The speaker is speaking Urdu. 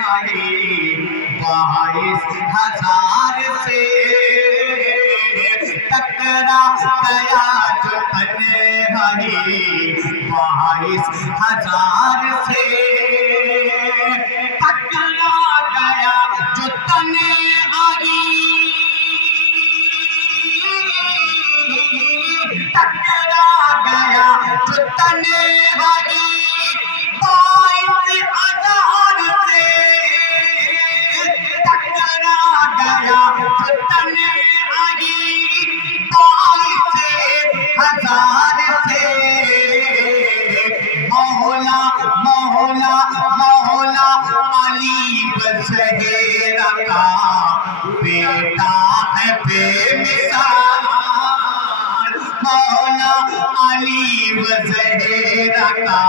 22,000 سے ٹکرا گیا جو تنہائی 22,000 سے ٹکرا گیا جو تنہائی ٹکرا گیا جو تنہائی 22,000 سے ٹکرا گیا جو تنہائی 22,000 سے مولا مولا مولا علی وزہیرہ کا بیٹا ہے بے مثال مولا علی وزہیرہ کا